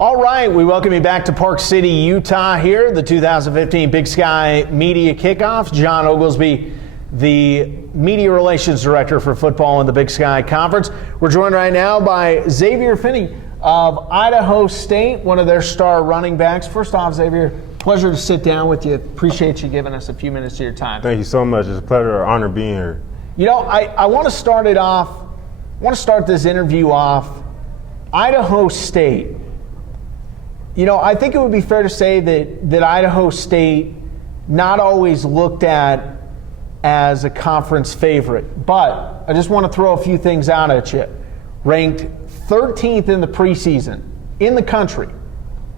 All right, we welcome you back to Park City, Utah here, the 2015 Big Sky Media Kickoff. John Oglesby, the Media Relations Director for football in the Big Sky Conference. We're joined right now by Xavier Finney of Idaho State, one of their star running backs. First off, Xavier, pleasure to sit down with you. Appreciate you giving us a few minutes of your time. Thank you so much. It's a pleasure or honor being here. You know, I want to start it off, I want to start this interview off, Idaho State. You know, I think it would be fair to say that Idaho State not always looked at as a conference favorite, but I just want to throw a few things out at you. Ranked 13th in the preseason in the country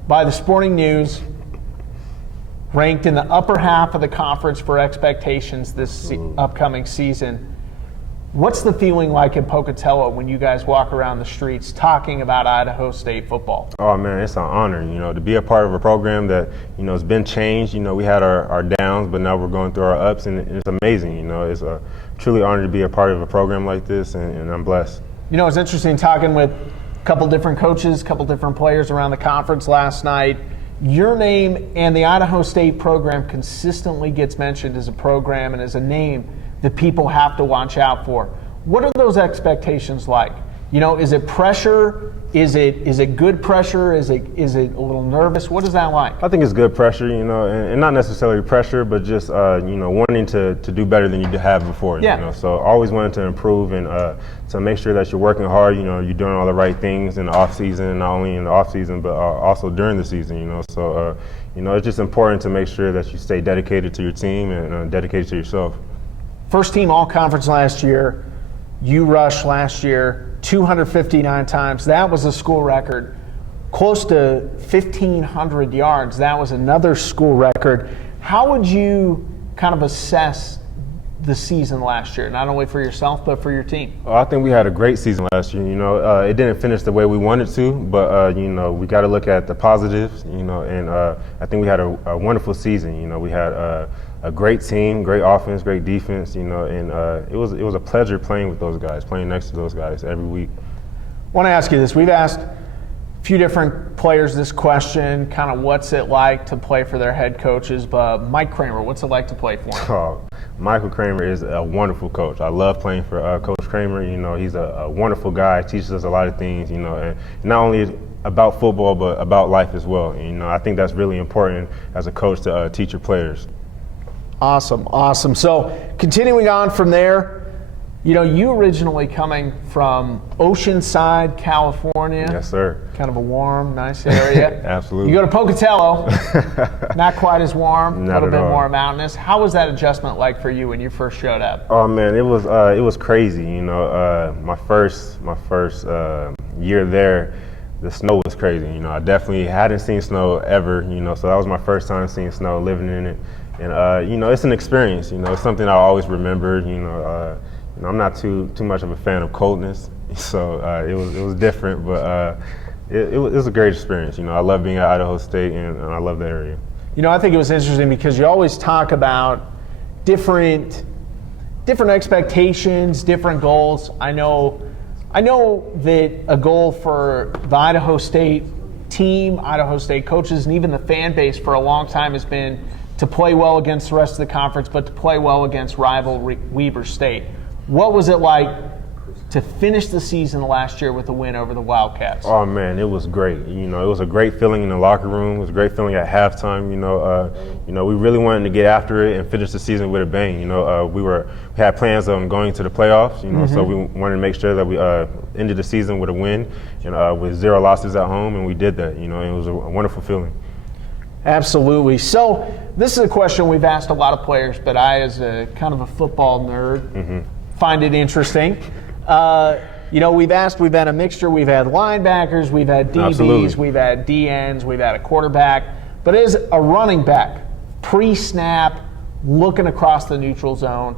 by the Sporting News, ranked in the upper half of the conference for expectations this upcoming season. What's the feeling like in Pocatello when you guys walk around the streets talking about Idaho State football? Oh man, it's an honor, to be a part of a program that, has been changed. We had our downs, but now we're going through our ups, and it's amazing. It's a truly honor to be a part of a program like this, and I'm blessed. It's interesting talking with a couple different coaches, a couple different players around the conference last night. Your name and the Idaho State program consistently gets mentioned as a program and as a name that people have to watch out for. What are those expectations like? Is it pressure? Is it good pressure? Is it a little nervous? What is that like? I think it's good pressure, and not necessarily pressure, but just wanting to do better than you have before. Yeah. So always wanting to improve and to make sure that you're working hard. You're doing all the right things in the off season, not only in the off season but also during the season. So it's just important to make sure that you stay dedicated to your team and dedicated to yourself. First team all-conference last year. You rushed last year 259 times. That was a school record. Close to 1,500 yards. That was another school record. How would you kind of assess the season last year, not only for yourself but for your team? Well, I think we had a great season last year. It didn't finish the way we wanted to, but we got to look at the positives. And I think we had a wonderful season. We had a great team, great offense, great defense. And it was a pleasure playing with those guys, playing next to those guys every week. I want to ask you this. We've asked a few different players this question, kind of what's it like to play for their head coaches, but Mike Kramer, what's it like to play for him? Oh, Michael Kramer is a wonderful coach. I love playing for Coach Kramer. He's a wonderful guy, teaches us a lot of things, and not only about football, but about life as well. I think that's really important as a coach to teach your players. Awesome. So continuing on from there, you originally coming from Oceanside, California. Yes, sir. Kind of a warm, nice area. Absolutely. You go to Pocatello, not quite as warm, a little bit more mountainous. How was that adjustment like for you when you first showed up? Oh man, it was crazy. My first year there, the snow was crazy. I definitely hadn't seen snow ever. So that was my first time seeing snow, living in it. And it's an experience. It's something I always remembered. I'm not too much of a fan of coldness, so it was different, but it was a great experience. I love being at Idaho State, and I love the area. I think it was interesting because you always talk about different expectations, different goals. I know that a goal for the Idaho State team, Idaho State coaches, and even the fan base for a long time has been to play well against the rest of the conference, but to play well against rival Weber State. What was it like to finish the season last year with a win over the Wildcats? Oh man, it was great. It was a great feeling in the locker room. It was a great feeling at halftime. We really wanted to get after it and finish the season with a bang. We had plans on going to the playoffs. So we wanted to make sure that we ended the season with a win and with 0 losses at home, and we did that. It was a wonderful feeling. Absolutely. So this is a question we've asked a lot of players, but I, as a kind of a football nerd, find it interesting. We've had a mixture. We've had linebackers, we've had DBs, Absolutely. We've had DNs, we've had a quarterback. But as a running back, pre-snap, looking across the neutral zone,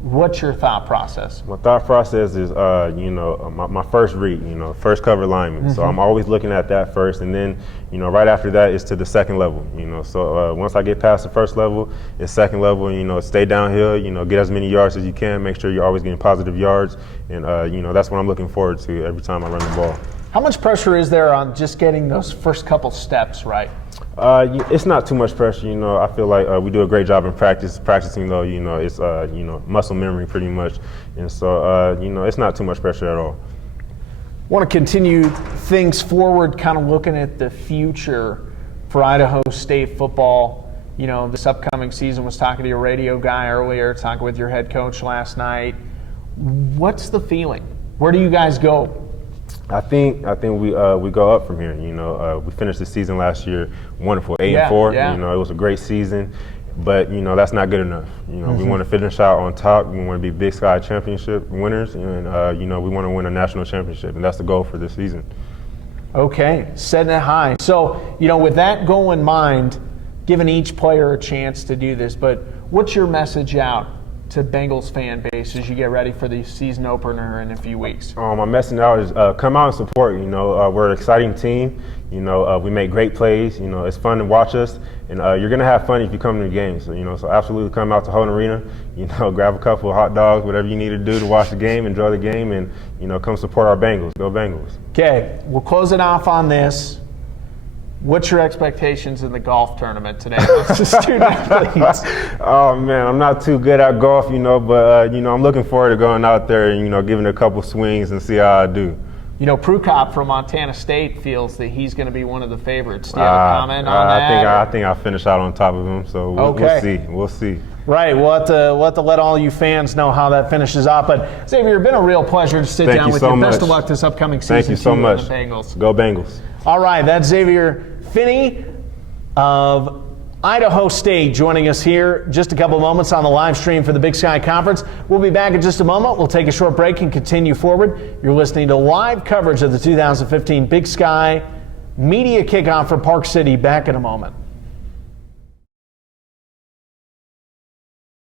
what's your thought process? My thought process is, my first read, first cover lineman. So I'm always looking at that first, and then, right after that is to the second level. So once I get past the first level, it's second level. Stay downhill. Get as many yards as you can. Make sure you're always getting positive yards, and that's what I'm looking forward to every time I run the ball. How much pressure is there on just getting those first couple steps right? It's not too much pressure, I feel like we do a great job in practicing though, it's, muscle memory pretty much. And so, it's not too much pressure at all. Want to continue things forward, kind of looking at the future for Idaho State football. This upcoming season, was talking to your radio guy earlier, talking with your head coach last night. What's the feeling? Where do you guys go? I think we go up from here. We finished the season last year wonderful, 8-4. Yeah. It was a great season, but that's not good enough. We want to finish out on top. We want to be Big Sky Championship winners, and we want to win a national championship, and that's the goal for this season. Okay, setting it high. So with that goal in mind, giving each player a chance to do this, but what's your message out to Bengals fan base as you get ready for the season opener in a few weeks? My message out is come out and support. We're an exciting team. We make great plays. It's fun to watch us, and you're gonna have fun if you come to the games. So absolutely come out to Holden Arena. Grab a couple of hot dogs, whatever you need to do to watch the game, enjoy the game, and come support our Bengals. Go Bengals. Okay, we'll close it off on this. What's your expectations in the golf tournament today? Let's just student athletes. Oh man, I'm not too good at golf, but I'm looking forward to going out there and giving it a couple swings and see how I do. Prukop from Montana State feels that he's going to be one of the favorites. Do you have a comment on that? I think I'll finish out on top of him, so we'll see. Right, we'll have to let all you fans know how that finishes off. But Xavier, it's been a real pleasure to sit down with you. Best of luck this upcoming season. Thank you so much. The Bengals. Go Bengals. All right, that's Xavier Finney of Idaho State joining us here just a couple moments on the live stream for the Big Sky Conference. We'll be back in just a moment. We'll take a short break and continue forward. You're listening to live coverage of the 2015 Big Sky Media Kickoff from Park City. Back in a moment.